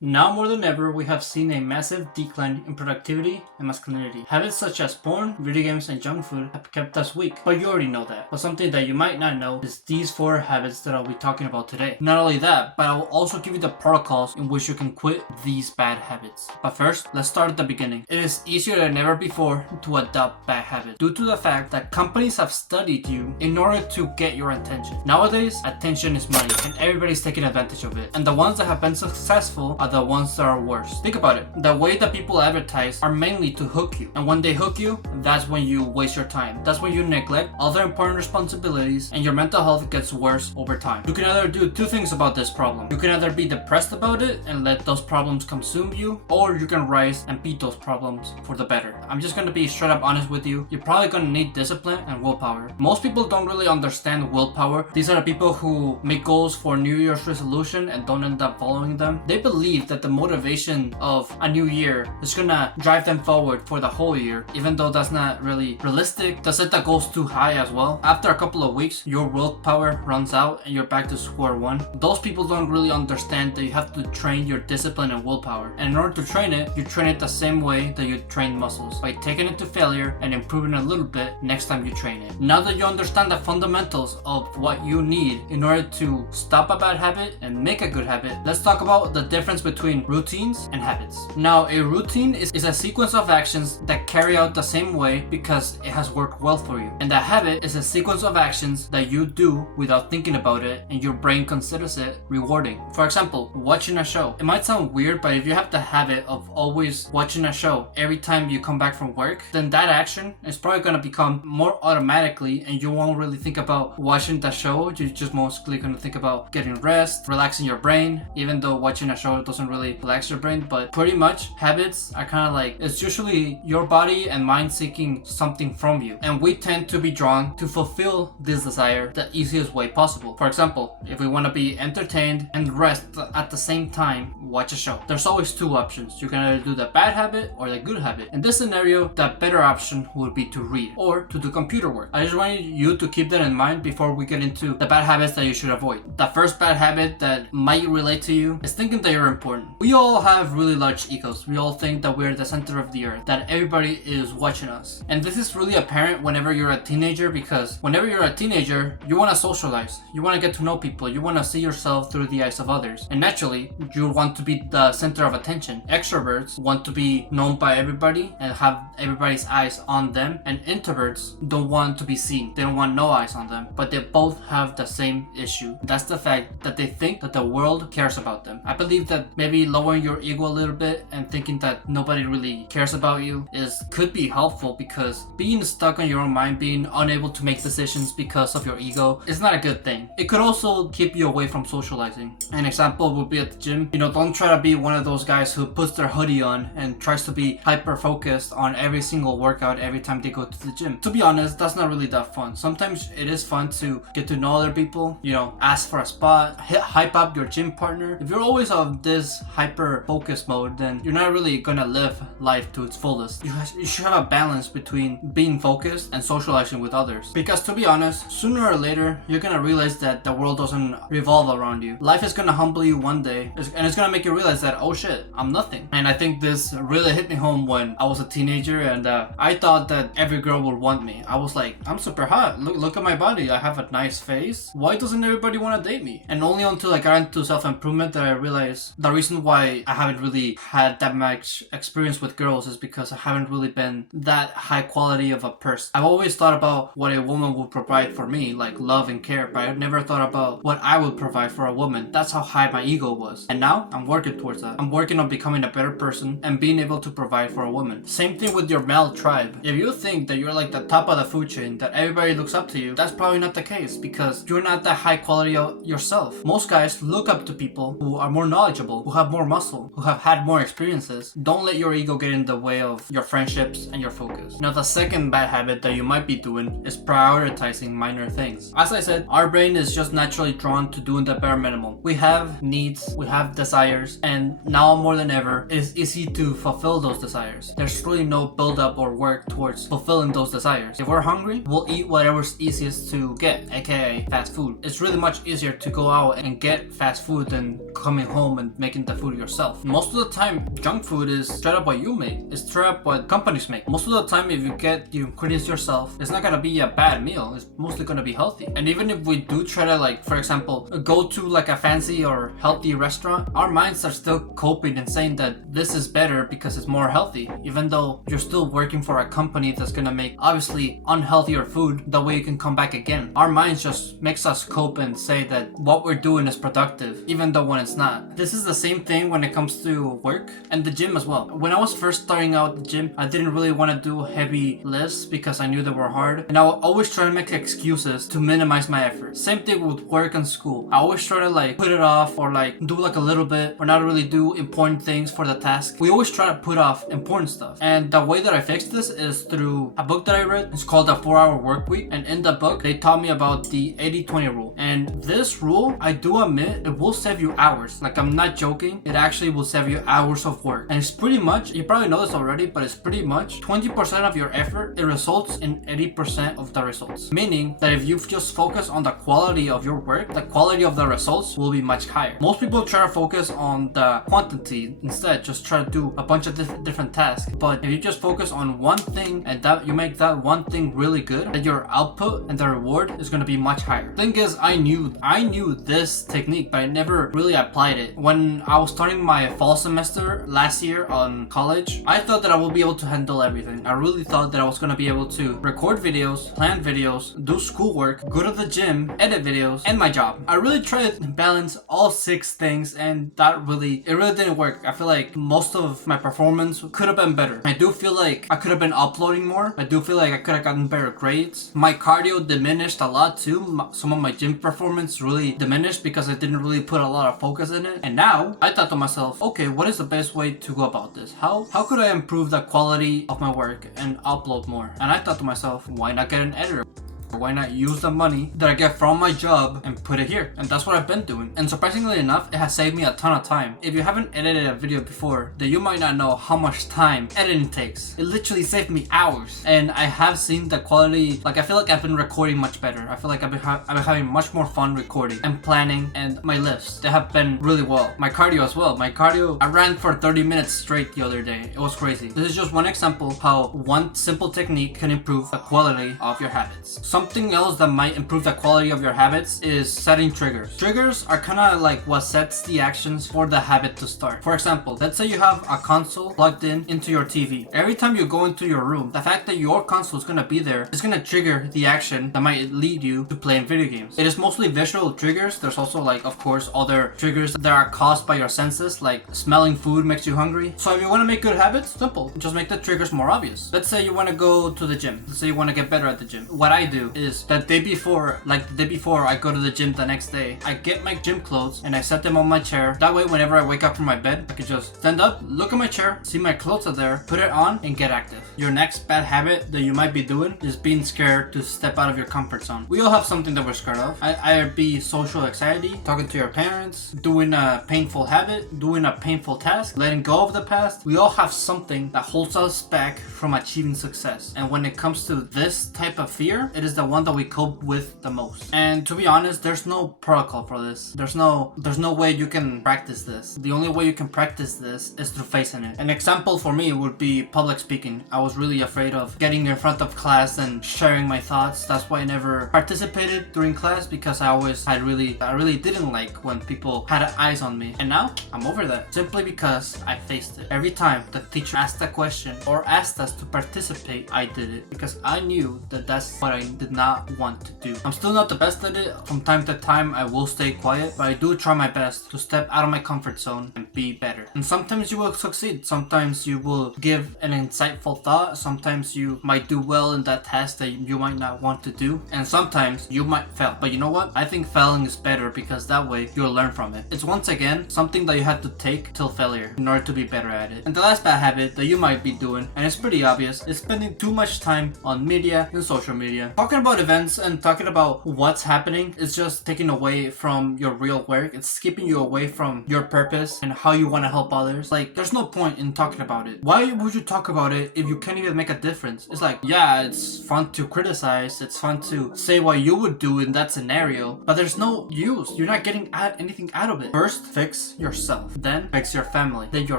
Now more than ever, we have seen a massive decline in productivity and masculinity. Habits such as porn, video games, and junk food have kept us weak, but you already know that. But something that you might not know is these 4 habits that I'll be talking about today. Not only that, but I will also give you the protocols in which you can quit these bad habits. But first, let's start at the beginning. It is easier than ever before to adopt bad habits due to the fact that companies have studied you in order to get your attention. Nowadays, attention is money, and everybody's taking advantage of it. And the ones that have been successful are the ones that are worse. Think about it. The way that people advertise are mainly to hook you. And when they hook you, that's when you waste your time. That's when you neglect other important responsibilities and your mental health gets worse over time. You can either do 2 things about this problem. You can either be depressed about it and let those problems consume you, or you can rise and beat those problems for the better. I'm just gonna be straight up honest with you. You're probably gonna need discipline and willpower. Most people don't really understand willpower. These are the people who make goals for New Year's resolution and don't end up following them. They believe that the motivation of a new year is gonna drive them forward for the whole year, even though that's not really realistic. To set the goals too high as well. After a couple of weeks, your willpower runs out and you're back to square one. Those people don't really understand that you have to train your discipline and willpower. And in order to train it, you train it the same way that you train muscles, by taking it to failure and improving a little bit next time you train it. Now that you understand the fundamentals of what you need in order to stop a bad habit and make a good habit, let's talk about the difference between routines and habits. Now, a routine is a sequence of actions that carry out the same way because it has worked well for you. And a habit is a sequence of actions that you do without thinking about it and your brain considers it rewarding. For example, watching a show. It might sound weird, but if you have the habit of always watching a show every time you come back from work, then that action is probably going to become more automatically and you won't really think about watching the show. You're just mostly going to think about getting rest, relaxing your brain, even though watching a show doesn't really relax your brain. But pretty much habits are kind of like, it's usually your body and mind seeking something from you, and we tend to be drawn to fulfill this desire the easiest way possible. For example, if we want to be entertained and rest at the same time, watch a show. There's always 2 options. You can either do the bad habit or the good habit. In this scenario, the better option would be to read or to do computer work. I just want you to keep that in mind before we get into the bad habits that you should avoid. The first bad habit that might relate to you is thinking that you're important. We all have really large egos. We all think that we're the center of the earth, that everybody is watching us. And this is really apparent whenever you're a teenager, because whenever you're a teenager, you want to socialize. You want to get to know people. You want to see yourself through the eyes of others. And naturally, you want to be the center of attention. Extroverts want to be known by everybody and have everybody's eyes on them. And introverts don't want to be seen. They don't want no eyes on them. But they both have the same issue. That's the fact that they think that the world cares about them. I believe that maybe lowering your ego a little bit and thinking that nobody really cares about you could be helpful, because being stuck on your own mind, being unable to make decisions because of your ego is not a good thing. It could also keep you away from socializing. An example would be at the gym. Don't try to be one of those guys who puts their hoodie on and tries to be hyper focused on every single workout every time they go to the gym. To be honest, that's not really that fun. Sometimes it is fun to get to know other people, ask for a spot, hype up your gym partner. If you're always on this hyper focus mode, then you're not really gonna live life to its fullest. You should have a balance between being focused and socializing with others, because to be honest, sooner or later you're gonna realize that the world doesn't revolve around you. Life is gonna humble you one day, and it's gonna make you realize that, oh shit, I'm nothing. And I think this really hit me home when I was a teenager, and I thought that every girl would want me. I was like, I'm super hot, look at my body, I have a nice face, why doesn't everybody want to date me? And only until I got into self-improvement that I realized the reason why I haven't really had that much experience with girls is because I haven't really been that high quality of a person. I've always thought about what a woman would provide for me, like love and care, but I never thought about what I would provide for a woman. That's how high my ego was. And now I'm working towards that. I'm working on becoming a better person and being able to provide for a woman. Same thing with your male tribe. If you think that you're like the top of the food chain, that everybody looks up to you, that's probably not the case, because you're not that high quality yourself. Most guys look up to people who are more knowledgeable, who have more muscle, who have had more experiences. Don't let your ego get in the way of your friendships and your focus. Now, the second bad habit that you might be doing is prioritizing minor things. As I said, our brain is just naturally drawn to doing the bare minimum. We have needs, we have desires, and now more than ever, it's easy to fulfill those desires. There's really no build up or work towards fulfilling those desires. If we're hungry, we'll eat whatever's easiest to get, aka fast food. It's really much easier to go out and get fast food than coming home and make making the food yourself. Most of the time, junk food is straight up what you make. It's straight up what companies make. Most of the time, if you get the ingredients yourself, it's not gonna be a bad meal. It's mostly gonna be healthy. And even if we do try to, like, for example, go to like a fancy or healthy restaurant, our minds are still coping and saying that this is better because it's more healthy, even though you're still working for a company that's gonna make obviously unhealthier food. That way you can come back again. Our minds just makes us cope and say that what we're doing is productive, even though when it's not. This is the same thing when it comes to work and the gym as well. When I was first starting out the gym, I didn't really want to do heavy lifts because I knew they were hard, and I would always try to make excuses to minimize my effort. Same thing with work and school. I always try to like put it off or like do like a little bit or not really do important things for the task. We always try to put off important stuff, and the way that I fixed this is through a book that I read. It's called The 4-Hour Work Week, and in the book they taught me about the 80-20 rule. And this rule, I do admit, it will save you hours. Like, I'm not joking, it actually will save you hours of work. And it's pretty much, you probably know this already, but it's pretty much 20% of your effort, it results in 80% of the results. Meaning that if you just focus on the quality of your work, the quality of the results will be much higher. Most people try to focus on the quantity instead, just try to do a bunch of different tasks. But if you just focus on one thing and that you make that one thing really good, then your output and the reward is going to be much higher. Thing is, I knew this technique, but I never really applied it. When I was starting my fall semester last year on college, I thought that I would be able to handle everything. I really thought that I was going to be able to record videos, plan videos, do schoolwork, go to the gym, edit videos, and my job. I really tried to balance all 6 things, and it really didn't work. I feel like most of my performance could have been better. I do feel like I could have been uploading more. I do feel like I could have gotten better grades. My cardio diminished a lot too. Some of my gym performance really diminished because I didn't really put a lot of focus in it. And now I thought to myself, okay, what is the best way to go about this? How could I improve the quality of my work and upload more? And I thought to myself, why not get an editor? Why not use the money that I get from my job and put it here? And that's what I've been doing. And surprisingly enough, it has saved me a ton of time. If you haven't edited a video before, then you might not know how much time editing takes. It literally saved me hours. And I have seen the quality, like I feel like I've been recording much better. I feel like I've been having much more fun recording and planning, and my lifts, they have been really well. My cardio as well. My cardio, I ran for 30 minutes straight the other day. It was crazy. This is just one example how one simple technique can improve the quality of your habits. Something else that might improve the quality of your habits is setting triggers. Triggers are kind of like what sets the actions for the habit to start. For example, let's say you have a console plugged into your TV. Every time you go into your room, the fact that your console is going to be there is going to trigger the action that might lead you to playing video games. It is mostly visual triggers. There's also, like, of course, other triggers that are caused by your senses, like smelling food makes you hungry. So if you want to make good habits, simple, just make the triggers more obvious. Let's say you want to go to the gym. Let's say you want to get better at the gym. What I do is the day before I go to the gym the next day, I get my gym clothes and I set them on my chair. That way, whenever I wake up from my bed, I can just stand up, look at my chair, see my clothes are there, put it on, and get active. Your next bad habit that you might be doing is being scared to step out of your comfort zone. We all have something that we're scared of. Either be social anxiety, talking to your parents, doing a painful habit, doing a painful task, letting go of the past. We all have something that holds us back from achieving success. And when it comes to this type of fear, it is the one that we cope with the most. And to be honest, there's no protocol for this. There's no way you can practice this. The only way you can practice this is through facing it. An example for me would be public speaking. I was really afraid of getting in front of class and sharing my thoughts. That's why I never participated during class, because I really didn't like when people had eyes on me. And now I'm over that, simply because I faced it. Every time the teacher asked a question or asked us to participate, I did it because I knew that that's what I did not want to do. I'm still not the best at it. From time to time I will stay quiet, but I do try my best to step out of my comfort zone and be better. And sometimes you will succeed, sometimes you will give an insightful thought, sometimes you might do well in that task that you might not want to do, and sometimes you might fail. But you know what? I think failing is better because that way you'll learn from it. It's once again something that you have to take till failure in order to be better at it. And the last bad habit that you might be doing, and it's pretty obvious, is spending too much time on media and social media. Talking talking about events and talking about what's happening is just taking away from your real work. It's keeping you away from your purpose and how you want to help others. Like, there's no point in talking about it. Why would you talk about it if you can't even make a difference? It's like, yeah, it's fun to criticize, it's fun to say what you would do in that scenario, but there's no use. You're not getting anything out of it. First, fix yourself, then fix your family, then your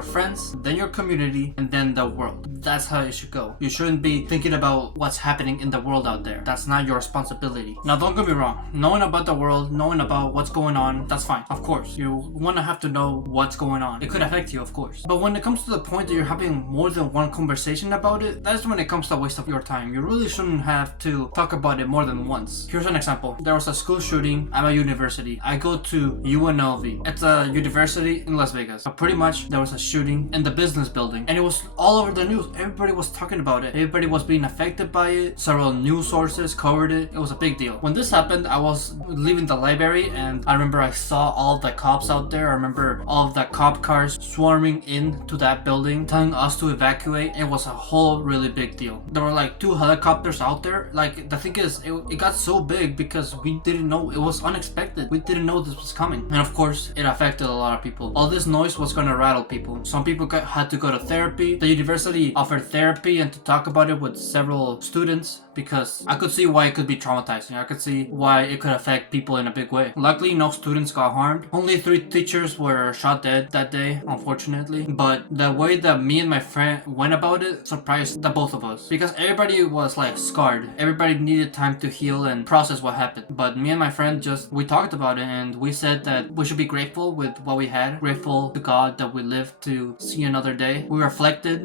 friends, then your community, and then the world. That's how it should go. You shouldn't be thinking about what's happening in the world out there. That's not your responsibility. Now, don't get me wrong. Knowing about the world, knowing about what's going on, that's fine. Of course, you want to have to know what's going on. It could affect you, of course. But when it comes to the point that you're having more than one conversation about it, that's when it comes to a waste of your time. You really shouldn't have to talk about it more than once. Here's an example. There was a school shooting at my university. I go to UNLV. It's a university in Las Vegas. But pretty much there was a shooting in the business building, and it was all over the news. Everybody was talking about it. Everybody was being affected by it. Several news sources covered it. It was a big deal. When this happened, I was leaving the library, and I remember I saw all the cops out there. I remember all of the cop cars swarming into that building, telling us to evacuate. It was a whole really big deal. There were like 2 helicopters out there. Like, the thing is, it got so big because we didn't know. It was unexpected. We didn't know this was coming. And of course, it affected a lot of people. All this noise was gonna rattle people. Some people had to go to therapy. The university offered therapy and to talk about it with several students, because I could see why it could be traumatizing. I could see why it could affect people in a big way. Luckily, no students got harmed. Only 3 teachers were shot dead that day, unfortunately. But the way that me and my friend went about it surprised the both of us, because everybody was like scarred. Everybody needed time to heal and process what happened. But me and my friend we talked about it, and we said that we should be grateful with what we had. Grateful to God that we lived to see another day. We reflected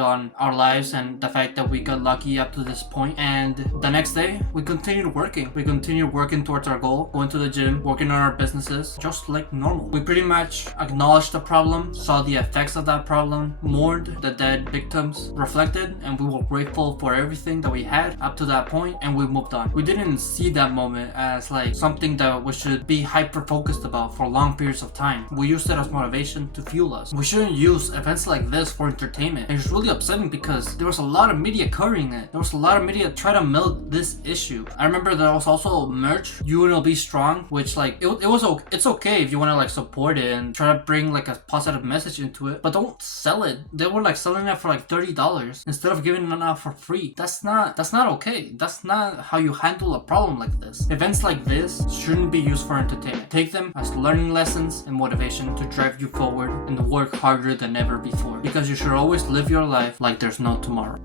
on our lives and the fact that we got lucky up to this point. And the next day, we continued working. We continued working towards our goal, going to the gym, working on our businesses, just like normal. We pretty much acknowledged the problem, saw the effects of that problem, mourned the dead victims, reflected, and we were grateful for everything that we had up to that point, and we moved on. We didn't see that moment as like something that we should be hyper-focused about for long periods of time. We used it as motivation to fuel us. We shouldn't use events like this for entertainment. And it's really upsetting because there was a lot of media covering it. There was a lot of media trying to milk this issue. I remember there was also merch, UNLV Strong, which like it's okay if you want to like support it and try to bring like a positive message into it, but don't sell it. They were like selling it for like $30 instead of giving it out for free. That's not okay. That's not how you handle a problem like this. Events like this shouldn't be used for entertainment. Take them as learning lessons and motivation to drive you forward and work harder than ever before, because you should always live your life like there's no tomorrow.